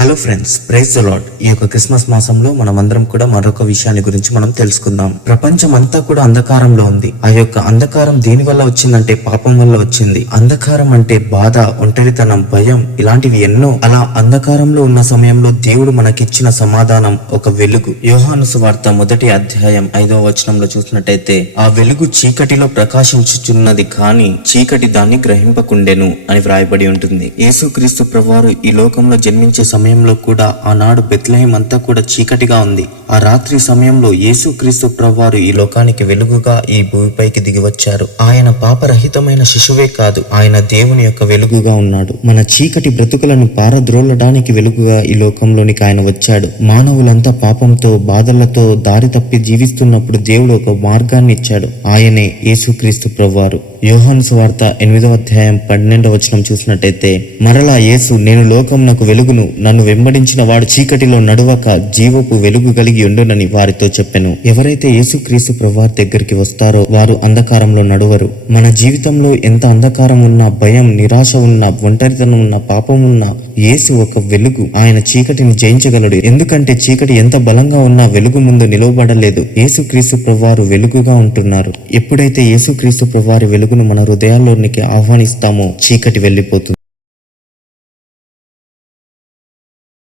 Hello friends, praise the lord. ఈ యొక్క Christmas మాసంలో మనమందరం కూడా మరొక విషయాన్ని గురించి మనం తెలుసుకుందాం. ప్రపంచం అంతా కూడా అంధకారంలో ఉంది. ఆ యొక్క అంధకారం దేని వల్ల వచ్చిందంటే పాపం వల్ల వచ్చింది. అంధకారం అంటే బాధ, ఒంటరితనం, భయం, ఇలాంటివి ఎన్నో. అలా అంధకారంలో ఉన్న సమయంలో దేవుడు మనకిచ్చిన సమాధానం ఒక వెలుగు. యోహాను సువార్త 1వ అధ్యాయం 5వ వచనంలో చూసినట్టయితే, ఆ వెలుగు చీకటిలో ప్రకాశించుచున్నది కానీ చీకటి దాన్ని గ్రహింపకుండెను అని వ్రాయబడి ఉంటుంది. యేసుక్రీస్తు ప్రభువారు ఈ లోకంలో జన్మించే సమయంలో కూడా ఆనాడు బెత్లెహేం అంతా కూడా చీకటిగా ఉంది. ఆ రాత్రి సమయంలో యేసుక్రీస్తు ప్రభువారు ఈ లోకానికి వెలుగుగా ఈ భూమిపైకి దిగివచ్చారు. ఆయన పాపరహితమైన శిశువే కాదు, ఆయన దేవుని యొక్క వెలుగుగా ఉన్నాడు. మన చీకటి బ్రతుకులను పారద్రోలడానికి వెలుగుగా ఈ లోకంలోనికి ఆయన వచ్చాడు. మానవులంతా పాపంతో బాధలతో దారి తప్పి జీవిస్తున్నప్పుడు దేవుడు ఒక మార్గాన్ని ఇచ్చాడు. ఆయనే యేసుక్రీస్తు ప్రభువారు. యోహాను సువార్త 8వ అధ్యాయం 12వ వచనం చూసినట్టయితే, మరలా యేసు, నేను లోకమునకు వెలుగును, నన్ను వెంబడించిన వాడు చీకటిలో నడువక జీవపు వెలుగు కలిగి ఉండునని వారితో చెప్పెను. ఎవరైతే యేసుక్రీస్తు ప్రభువారి దగ్గరికి వస్తారో వారు అంధకారంలో నడువరు. మన జీవితంలో ఎంత అంధకారం ఉన్నా, భయం, నిరాశ ఉన్నా, ఒంటరితనం ఉన్నా, పాపం ఉన్నా, యేసు ఒక వెలుగు. ఆయన చీకటిని జయించగలడు. ఎందుకంటే చీకటి ఎంత బలంగా ఉన్నా వెలుగు ముందు నిలవబడలేదు. యేసుక్రీస్తు ప్రభువారు వెలుగుగా ఉంటున్నారు. ఎప్పుడైతే యేసుక్రీస్తు ప్రభువారి వెలుగును మన హృదయాల్లోనికి ఆహ్వానిస్తామో చీకటి వెళ్ళిపోతుంది.